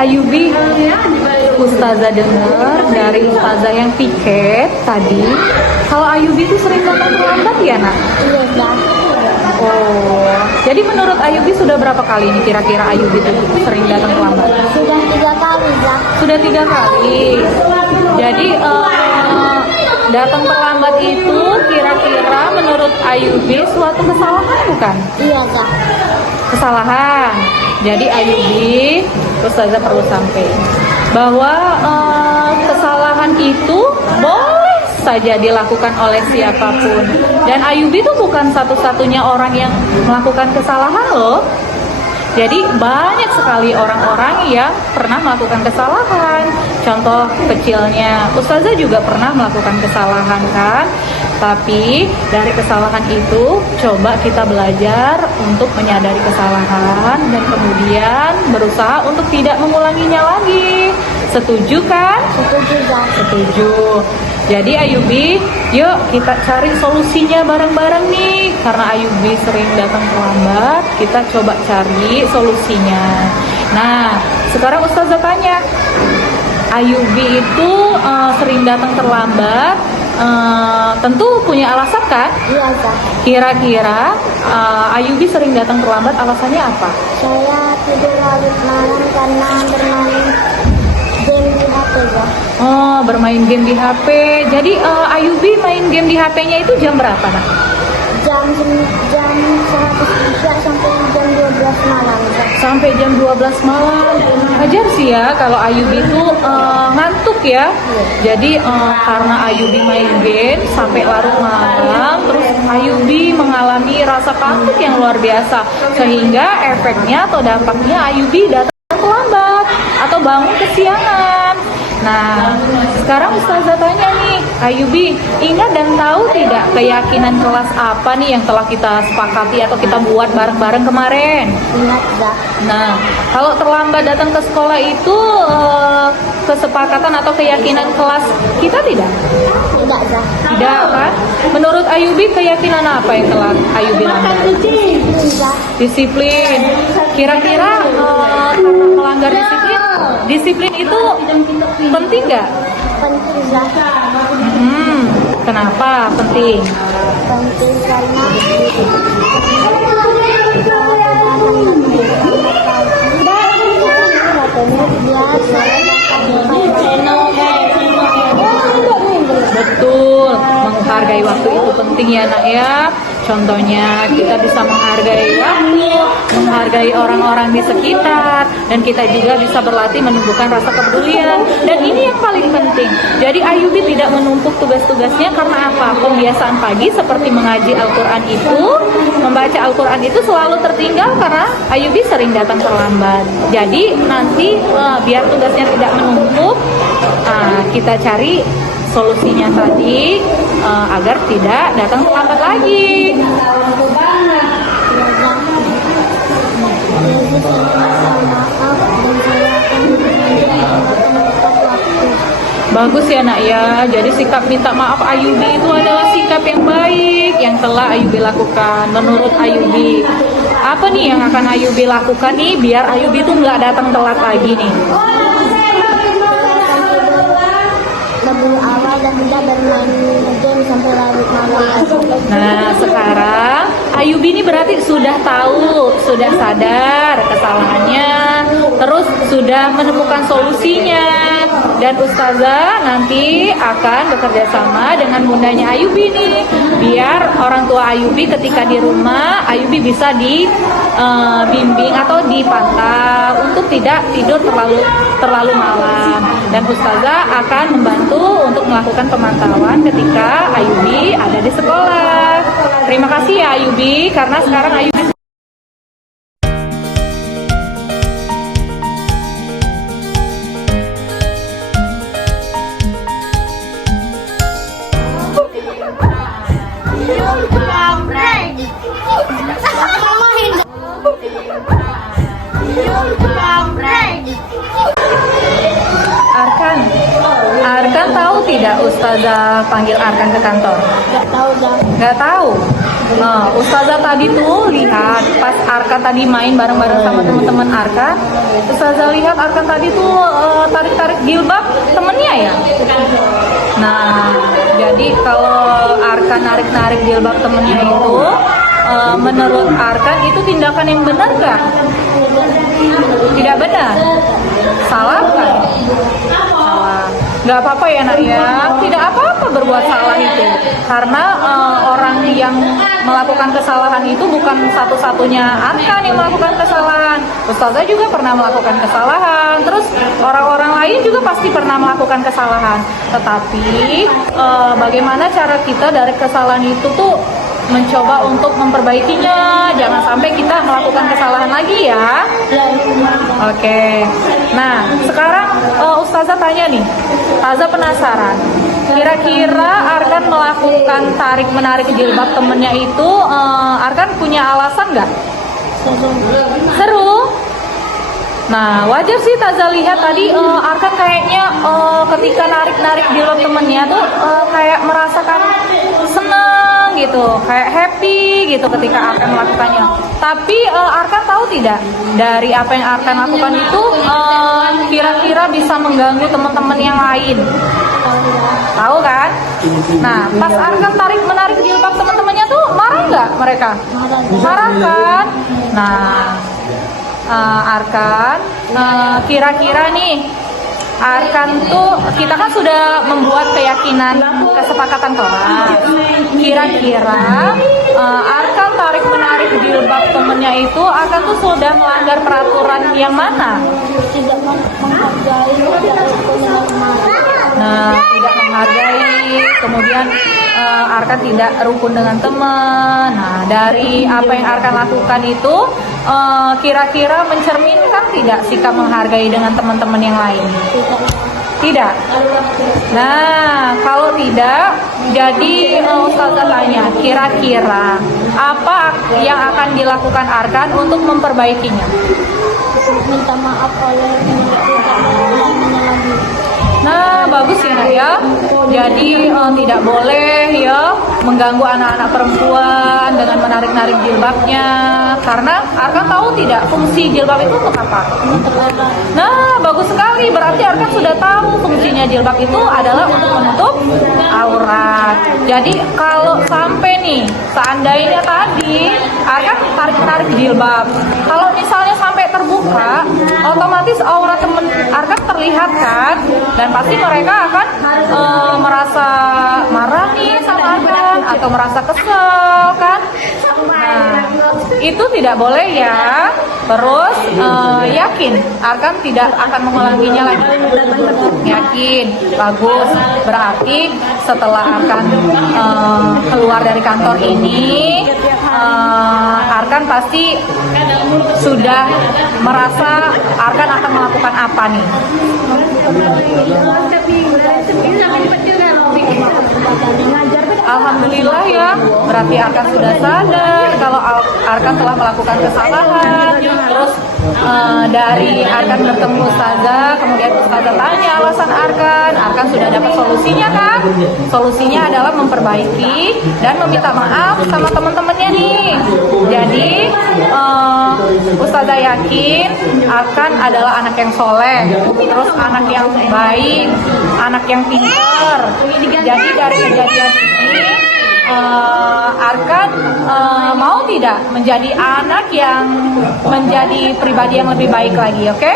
Ayubi, Ustazah dengar dari Ustazah yang piket tadi, kalau Ayubi itu sering datang terlambat ya nak? Iya, Kak. Oh, jadi menurut Ayubi sudah berapa kali nih kira-kira Ayubi itu sering datang terlambat? Sudah 3 kali, Kak. Sudah 3 kali. Jadi datang terlambat itu kira-kira menurut Ayubi suatu kesalahan bukan? Iya, Kak. Kesalahan. Jadi Ayubi, Ustazah perlu sampaikan bahwa kesalahan itu boleh saja dilakukan oleh siapapun. Dan Ayubi itu bukan satu-satunya orang yang melakukan kesalahan loh. Jadi banyak sekali orang-orang yang pernah melakukan kesalahan. Contoh kecilnya, Ustazah juga pernah melakukan kesalahan kan. Tapi dari kesalahan itu coba kita belajar untuk menyadari kesalahan dan kemudian berusaha untuk tidak mengulanginya lagi. Setuju kan? Setuju, Kak. Setuju. Jadi Ayubi, yuk kita cari solusinya bareng-bareng nih. Karena Ayubi sering datang terlambat, kita coba cari solusinya. Nah, sekarang Ustazah tanya, Ayubi itu sering datang terlambat, tentu punya alasan kan? Iya, Kak. Kira-kira Ayubi sering datang terlambat alasannya apa? Saya tidur larut malam karena bermain game di HP, Kak. Oh, bermain game di HP. Jadi Ayubi main game di HP-nya itu jam berapa nak? Jam 1 Isya sampai jam 12 malam, Kak. Sampai jam 12 malam. Wajar sih ya kalau Ayubi itu ngantuk ya. Jadi karena Ayubi main game sampai larut malam, terus Ayubi mengalami rasa kantuk yang luar biasa, sehingga efeknya atau dampaknya Ayubi datang terlambat atau bangun kesiangan. Nah, sekarang Ustazah tanya nih, Ayubi, ingat dan tahu tidak keyakinan kelas apa nih yang telah kita sepakati atau kita buat bareng-bareng kemarin? Ingat, Kak. Nah, kalau terlambat datang ke sekolah itu kesepakatan atau keyakinan kelas kita tidak? Tidak, Kak. Tidak kan? Menurut Ayubi keyakinan apa yang telah Ayubi langgar? Disiplin, Kak. Disiplin. Kira-kira karena melanggar disiplin itu penting nggak? Penting, Kak. Kenapa penting? Penting karena Betul, menghargai waktu itu penting ya nak ya. Contohnya kita bisa menghargai waktu, menghargai orang-orang di sekitar, dan kita juga bisa berlatih menumbuhkan rasa kepedulian. Dan ini yang paling penting. Jadi Ayubi tidak menumpuk tugas-tugasnya karena apa? Pembiasaan pagi seperti mengaji Al-Quran itu, membaca Al-Quran itu selalu tertinggal karena Ayubi sering datang terlambat. Jadi nanti biar tugasnya tidak menumpuk, kita cari solusinya tadi agar tidak datang terlambat lagi. Bagus ya nak ya. Jadi sikap minta maaf Ayubi itu adalah sikap yang baik yang telah Ayubi lakukan. Menurut Ayubi, apa nih yang akan Ayubi lakukan nih biar Ayubi itu nggak datang telat lagi nih? lebih awal dan tidak bermain game sampai larut malam. Nah, sekarang Ayubi ini berarti sudah tahu, sudah sadar kesalahannya, terus sudah menemukan solusinya. Dan Ustazah nanti akan bekerja sama dengan bundanya Ayubi nih, biar orang tua Ayubi ketika di rumah, Ayubi bisa dibimbing atau dipantau untuk tidak tidur terlalu malam. Dan Ustazah akan membantu untuk melakukan pemantauan ketika Ayubi ada di sekolah. Terima kasih ya Ayubi, karena sekarang Ayubi Arkan tahu tidak Ustazah panggil Arkan ke kantor? Gak tahu, Kak. Nggak tahu. Nah, Ustazah tadi tuh lihat pas Arkan tadi main bareng-bareng sama teman-teman Arkan. Ustazah lihat Arkan tadi tuh tarik-tarik jilbab temennya ya. Nah, jadi kalau Arkan narik-narik jilbab temennya itu, menurut Arkan itu tindakan yang benar nggak? Tidak benar. Salah kan? Salah. Nggak apa-apa ya nak ya, tidak apa-apa berbuat salah itu. Karena orang yang melakukan kesalahan itu bukan satu-satunya Arkan yang melakukan kesalahan. Ustazah juga pernah melakukan kesalahan. Terus orang-orang lain juga pasti pernah melakukan kesalahan. Tetapi bagaimana cara kita dari kesalahan itu tuh mencoba untuk memperbaikinya, jangan sampai kita melakukan kesalahan lagi ya. Oke. Nah, sekarang Ustazah tanya nih, Ustazah penasaran. Kira-kira Arkan melakukan tarik-menarik jilbab temennya itu, Arkan punya alasan nggak? Seru. Nah, wajar sih Taza lihat tadi Arkan kayaknya ketika narik-narik jilbab temennya tuh kayak merasakan senang gitu, kayak happy gitu ketika Arkan melakukannya. Tapi Arkan tahu tidak dari apa yang Arkan lakukan itu kira-kira bisa mengganggu teman-teman yang lain? Tahu kan? Nah, pas Arkan tarik-menarik jilbab teman-temannya tuh marah nggak mereka? Marah kan? Nah, Arkan, kira-kira nih Arkan tuh, kita kan sudah membuat keyakinan kesepakatan kelas. Kira-kira Arkan tarik-menarik jilbab temennya itu, Arkan tuh sudah melanggar peraturan yang mana? Tidak menghargai, Nah, tidak menghargai, kemudian Arkan tidak rukun dengan teman. Nah, dari apa yang Arkan lakukan itu kira-kira mencerminkan tidak sikap menghargai dengan teman-teman yang lain? Tidak. Nah, kalau tidak, jadi Ustazah tanya, kira-kira apa yang akan dilakukan Arkan untuk memperbaikinya? minta maaf oleh Nah, bagus ya nak ya. Jadi tidak boleh ya mengganggu anak-anak perempuan dengan menarik-narik jilbabnya. Karena Arkan tahu tidak fungsi jilbab itu untuk apa? Nah, bagus sekali. Berarti Arkan sudah tahu fungsinya jilbab itu adalah untuk menutup aurat. Jadi kalau sampai nih, seandainya tadi Arkan tarik-tarik jilbab, kalau misalnya sampai terbuka, otomatis aurat teman Arkan terlihat kan? Dan pasti mereka akan merasa marah nih sama Arkan atau merasa kesel kan? Nah, itu tidak boleh ya. Terus yakin Arkan tidak akan mengulanginya lagi. Yakin, bagus. Berarti setelah Arkan keluar dari kantor ini, Arkan pasti sudah merasa Arkan akan melakukan apa nih? Alhamdulillah ya, berarti Arkan sudah sadar kalau Arkan telah melakukan kesalahan. Terus dari Arkan bertemu Ustazah, kemudian Ustazah tanya alasan Arkan sudah dapat solusinya kan? Solusinya adalah memperbaiki dan meminta maaf sama teman-temannya nih. Jadi Ustazah yakin Arkan adalah anak yang soleh, terus anak yang baik, anak yang pintar. Jadi dari kejadian ini Arkan mau tidak menjadi anak yang menjadi pribadi yang lebih baik lagi, oke?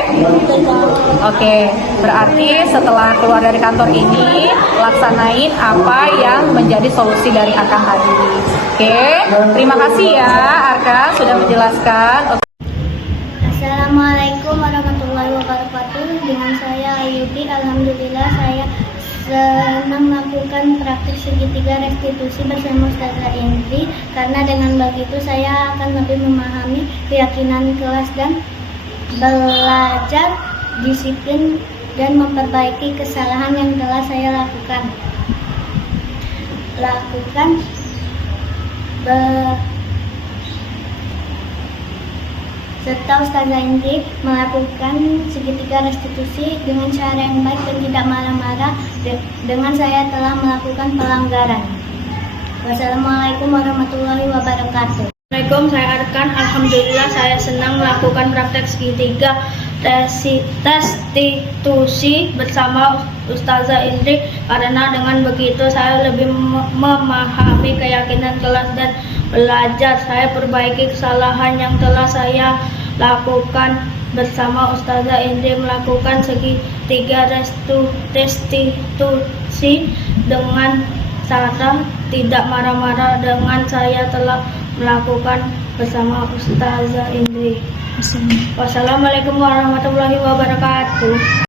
Oke, berarti setelah keluar dari kantor ini laksanain apa yang menjadi solusi dari Arkan tadi. Oke, terima kasih ya Arkan sudah menjelaskan. Assalamualaikum warahmatullahi wabarakatuh. Dengan saya Ayubi, alhamdulillah saya senang melakukan praktik segitiga restitusi bersama Ustazah Indri, karena dengan begitu saya akan lebih memahami keyakinan kelas dan belajar disiplin dan memperbaiki kesalahan yang telah saya lakukan. Serta Ustazah Indri melakukan segitiga restitusi dengan cara yang baik dan tidak marah-marah dengan saya telah melakukan pelanggaran. Wassalamualaikum warahmatullahi wabarakatuh. Assalamualaikum, saya Arkan. Alhamdulillah saya senang melakukan praktek segitiga restitusi bersama Ustazah Indri karena dengan begitu saya lebih memahami keyakinan kelas dan belajar. Saya perbaiki kesalahan yang telah saya lakukan bersama Ustazah Indri melakukan segitiga restitusi dengan cara tidak marah-marah dengan saya telah melakukan bersama Ustazah Indri. Wassalamualaikum warahmatullahi wabarakatuh.